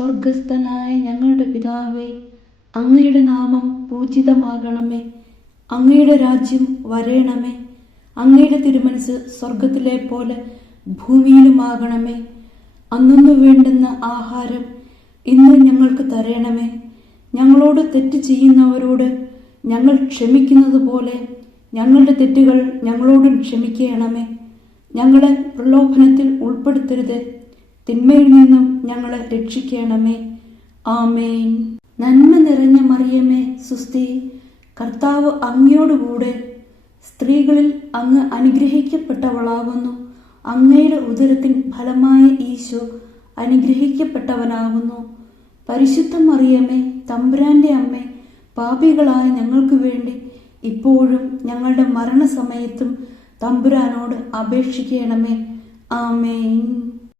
സ്വർഗസ്ഥനായ ഞങ്ങളുടെ പിതാവേ, അങ്ങയുടെ നാമം പൂജിതമാകണമേ. അങ്ങയുടെ രാജ്യം വരേണമേ. അങ്ങയുടെ തിരുമനസ് സ്വർഗത്തിലെ പോലെ ഭൂമിയിലുമാകണമേ. അന്നു വേണ്ടുന്ന ആഹാരം ഇന്ന് ഞങ്ങൾക്ക് തരണമേ. ഞങ്ങളോട് തെറ്റ് ചെയ്യുന്നവരോട് ഞങ്ങൾ ക്ഷമിക്കുന്നത് പോലെ ഞങ്ങളുടെ തെറ്റുകൾ ഞങ്ങളോടും ക്ഷമിക്കണമേ. ഞങ്ങളെ പ്രലോഭനത്തിൽ ഉൾപ്പെടുത്തരുത്, തിന്മയിൽ നിന്നും ഞങ്ങളെ രക്ഷിക്കണമേ. ആമേൻ. നന്മ നിറഞ്ഞ മറിയമേ, സുസ്തി, കർത്താവ് അങ്ങയോടുകൂടെ സ്ത്രീകളിൽ അങ്ങ് അനുഗ്രഹിക്കപ്പെട്ടവളാകുന്നു. അങ്ങയുടെ ഉദരത്തിൻ ഫലമായ ഈശോ അനുഗ്രഹിക്കപ്പെട്ടവനാകുന്നു. പരിശുദ്ധ മറിയമേ, തമ്പുരാന്റെ അമ്മേ, പാപികളായ ഞങ്ങൾക്ക് വേണ്ടി ഇപ്പോഴും ഞങ്ങളുടെ മരണസമയത്തും തമ്പുരാനോട് അപേക്ഷിക്കണമേ. ആമേൻ.